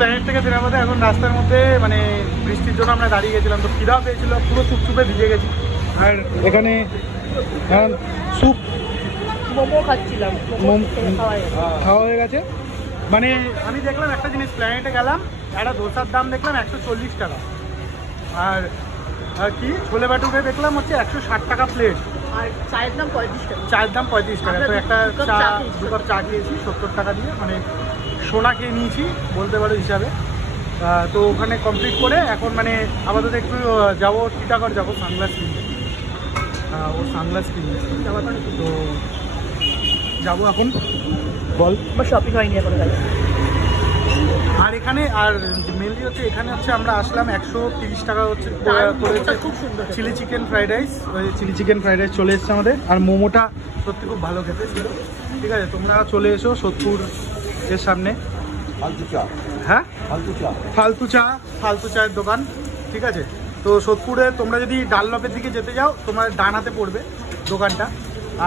Planet থেকে ফেরার পথে এখন রাস্তার মধ্যে মানে বৃষ্টির জন্য আমরা দাঁড়িয়ে গেছিলাম, তো খিদাও পেয়েছিল, পুরো চুপচুপে ভিজে গেছি। আর এখানে স্যুপ মোমো খাচ্ছিলাম, খাওয়া হয়ে গেছে। মানে আমি দেখলাম একটা জিনিস, প্ল্যানেটে গেলাম, একটা ধোসার দাম দেখলাম 140 টাকা, আর কি ছোলে বাটুরে দেখলাম হচ্ছে 160 টাকা প্লেট, আর চায়ের দাম 35 টাকা। চায়ের দাম 35 টাকা। তো একটা দু কাপ চা খেয়েছি 70 টাকা দিয়ে, মানে সোনা খেয়ে নিয়েছি বলতে পারো হিসাবে। তো ওখানে কমপ্লিট করে এখন মানে আপাতত একটু যাবো টিটাগড় যাবো সানগ্লাস কিনতে। ও সানগ্লাস কিনতে তো যাবো এখন। বল, শপিং হয়নি এখন। আর এখানে আর মেনলি হচ্ছে এখানে হচ্ছে আমরা আসলাম 130 টাকা হচ্ছে খুব সুন্দর চিলি চিকেন ফ্রাইড রাইস। ওই চিলি চিকেন ফ্রাইড রাইস চলে এসছে আমাদের, আর মোমোটা সত্যি খুব ভালো খেতে ছিল। ঠিক আছে, তোমরা চলে এসো সোদপুর এর সামনে। হ্যাঁ, ফালতু চায়ের দোকান। ঠিক আছে, তো সোদপুরে তোমরা যদি ডানলপের দিকে যেতে যাও তোমার ডান হাতে পড়বে দোকানটা,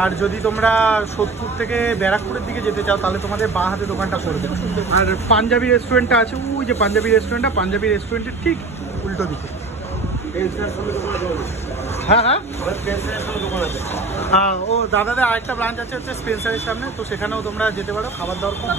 আর যদি তোমরা সোদপুর থেকে ব্যারাকপুরের দিকে যেতে চাও তাহলে তোমাদের বাঁ হাতে দোকানটা পড়বে। আর পাঞ্জাবি রেস্টুরেন্টটা আছে ওই যে পাঞ্জাবি রেস্টুরেন্টের ঠিক উল্টো দিকে। হ্যাঁ, ও দাদাদের আরেকটা ব্রাঞ্চ আছে হচ্ছে স্পেন্সারের সামনে, তো সেখানেও তোমরা যেতে পারো। খাবার দাবার খুব